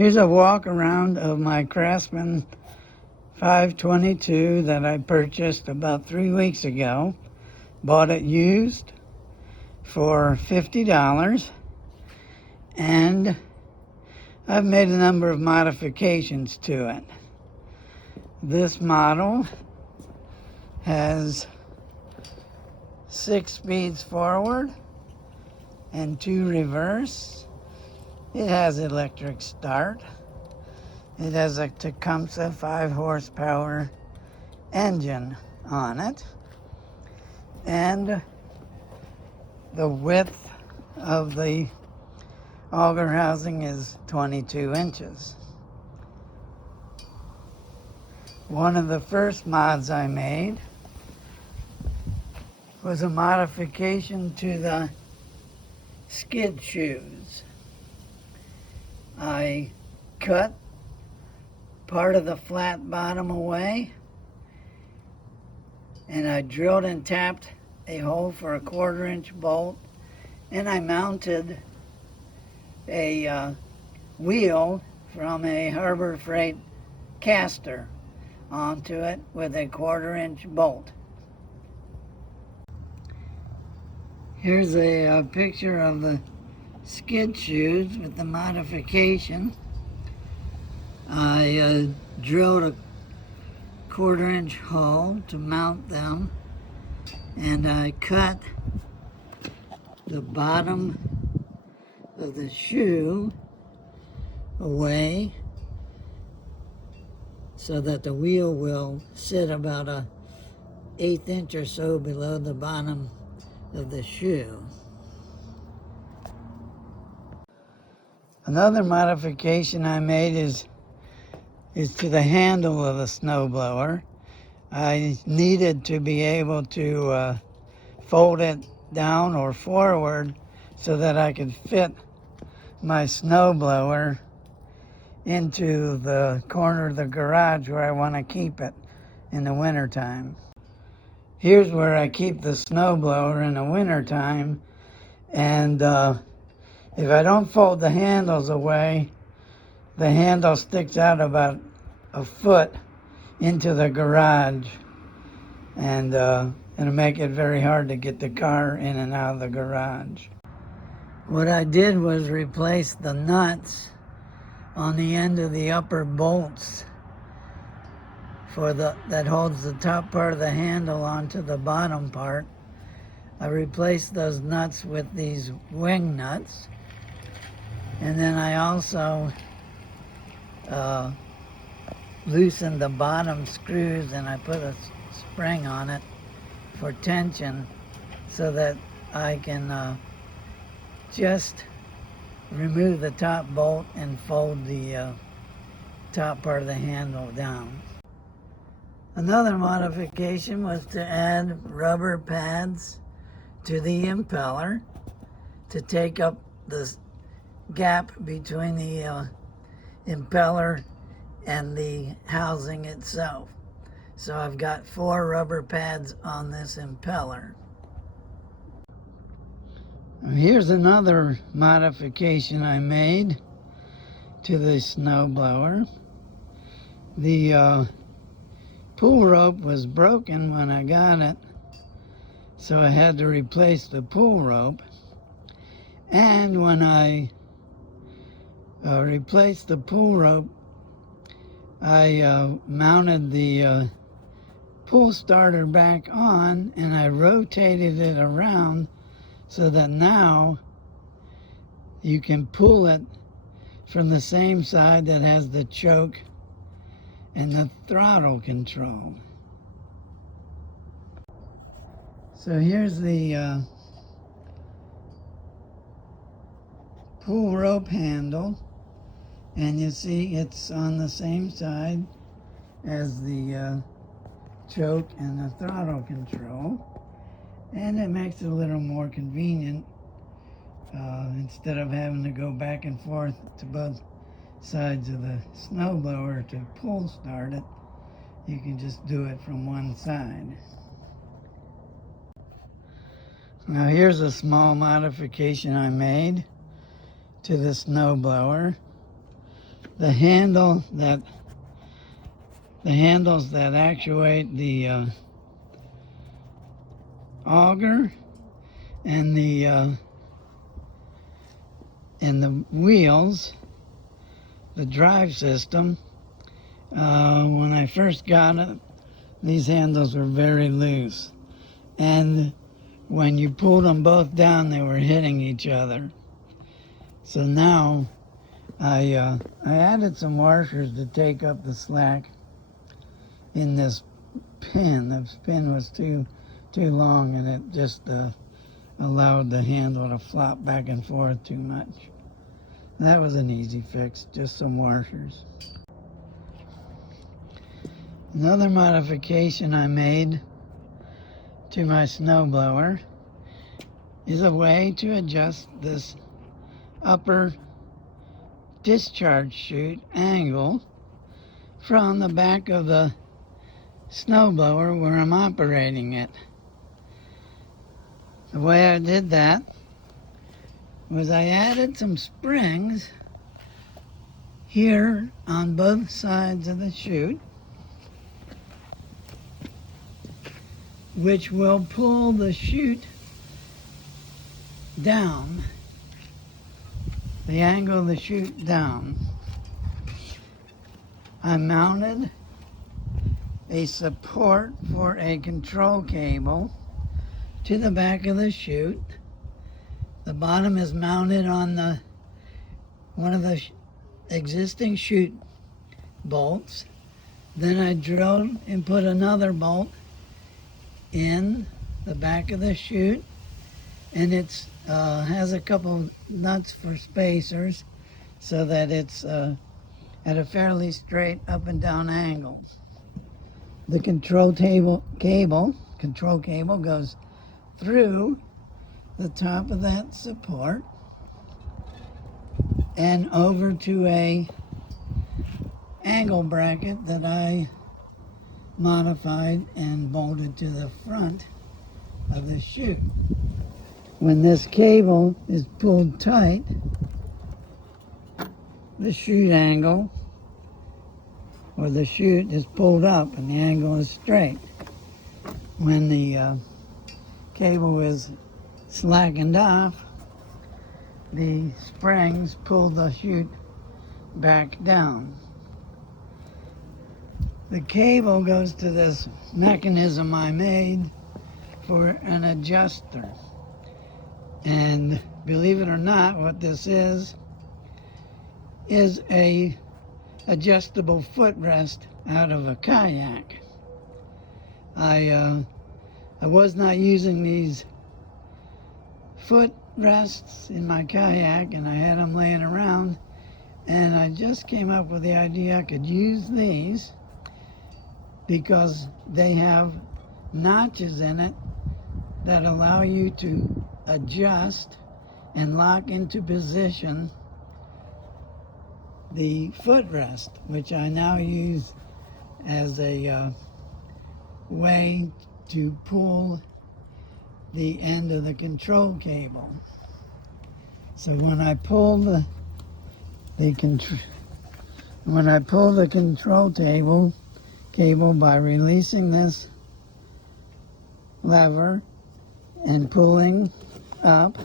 Here's a walk around of my Craftsman 522 that I purchased about 3 weeks ago. Bought it used for $50, and I've made a number of modifications to it. This model has 6 speeds forward and 2 reverse. It has electric start. It has a Tecumseh 5 horsepower engine on it. And the width of the auger housing is 22 inches. One of the first mods I made was a modification to the skid shoes. I cut part of the flat bottom away, and I drilled and tapped a hole for a 1/4 inch bolt, and I mounted a wheel from a Harbor Freight caster onto it with a 1/4 inch bolt. Here's a picture of the skid shoes with the modification. I drilled a 1/4 inch hole to mount them, and I cut the bottom of the shoe away so that the wheel will sit about a 1/8 inch or so below the bottom of the shoe. Another modification I made is to the handle of the snowblower. I needed to be able to fold it down or forward so that I could fit my snowblower into the corner of the garage where I want to keep it in the wintertime. Here's where I keep the snowblower in the wintertime, and if I don't fold the handles away, the handle sticks out about a foot into the garage, and it'll make it very hard to get the car in and out of the garage. What I did was replace the nuts on the end of the upper bolts that holds the top part of the handle onto the bottom part. I replaced those nuts with these wing nuts, and then I also loosened the bottom screws, and I put a spring on it for tension so that I can just remove the top bolt and fold the top part of the handle down. Another modification was to add rubber pads to the impeller to take up the gap between the impeller and the housing itself. So I've got 4 rubber pads on this impeller. Here's another modification I made to the snowblower. The pull rope was broken when I got it, so I had to replace the pull rope. And when I replaced the pull rope, I mounted the pull starter back on, and I rotated it around so that now you can pull it from the same side that has the choke and the throttle control. So here's the pull rope handle, and you see it's on the same side as the choke and the throttle control, and it makes it a little more convenient. Instead of having to go back and forth to both sides of the snowblower to pull start it, you can just do it from one side. Now here's a small modification I made to the snowblower. the handles that actuate the auger and the wheels, the drive system. When I first got it, these handles were very loose, and when you pulled them both down, they were hitting each other. So now I added some washers to take up the slack in this pin. This pin was too long, and it just allowed the handle to flop back and forth too much. That was an easy fix, just some washers. Another modification I made to my snowblower is a way to adjust this upper discharge chute angle from the back of the snowblower where I'm operating it. The way I did that was I added some springs here on both sides of the chute, which will pull the chute down, the angle of the chute down. I mounted a support for a control cable to the back of the chute. The bottom is mounted on one of the existing chute bolts. Then I drilled and put another bolt in the back of the chute, and it has a couple nuts for spacers so that it's at a fairly straight up and down angle. The control cable goes through the top of that support and over to a angle bracket that I modified and bolted to the front of the chute. When this cable is pulled tight, the chute angle, or the chute, is pulled up and the angle is straight. When the cable is slackened off, the springs pull the chute back down. The cable goes to this mechanism I made for an adjuster. And believe it or not, what this is a adjustable footrest out of a kayak. I was not using these footrests in my kayak, and I had them laying around, and I just came up with the idea I could use these because they have notches in it that allow you to adjust and lock into position the footrest, which I now use as a way to pull the end of the control cable. So when I pull the control cable by releasing this lever and pulling up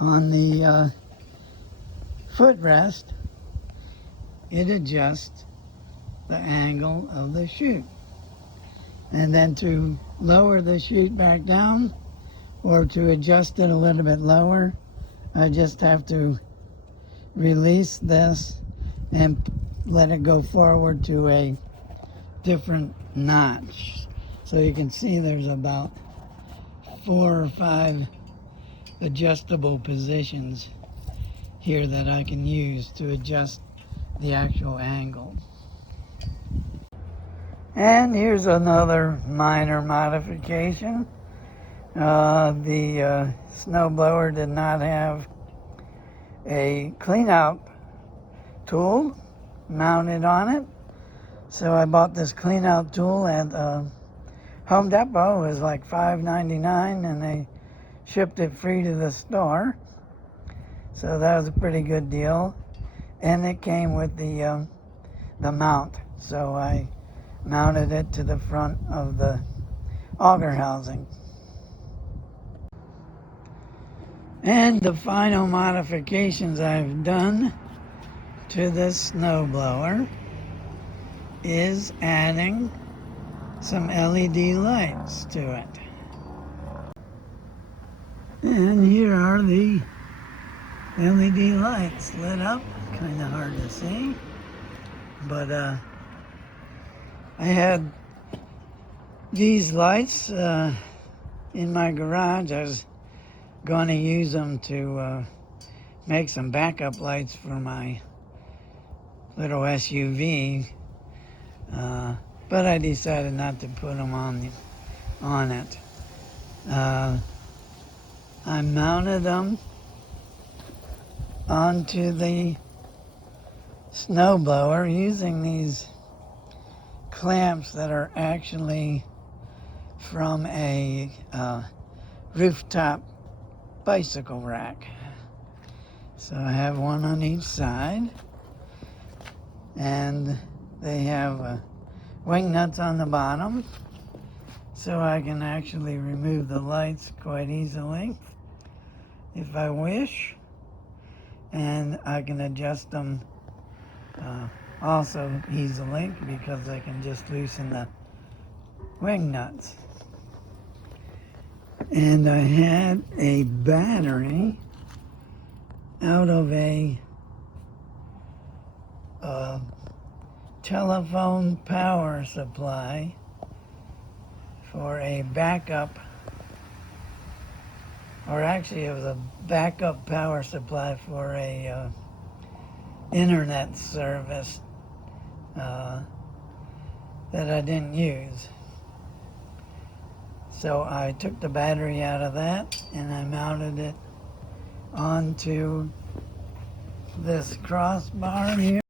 on the footrest, it adjusts the angle of the chute. And then to lower the chute back down, or to adjust it a little bit lower, I just have to release this and let it go forward to a different notch. So you can see there's about 4 or 5 adjustable positions here that I can use to adjust the actual angle. And here's another minor modification. The snowblower did not have a cleanout tool mounted on it, so I bought this cleanout tool at Home Depot. It was like $5.99, and they shipped it free to the store, so that was a pretty good deal. and it came with the mount, so I mounted it to the front of the auger housing. And the final modifications I've done to this snowblower is adding some LED lights to it. And here are the LED lights lit up. Kind of hard to see, but I had these lights in my garage. I was going to use them to make some backup lights for my little SUV, but I decided not to put them on it. I mounted them onto the snowblower using these clamps that are actually from a rooftop bicycle rack. So I have one on each side, and they have wing nuts on the bottom, so I can actually remove the lights quite easily if I wish, and I can adjust them also easily because I can just loosen the wing nuts. And I had a battery out of a telephone power supply for a backup, or actually it was a backup power supply for a internet service that I didn't use. So I took the battery out of that and I mounted it onto this crossbar here.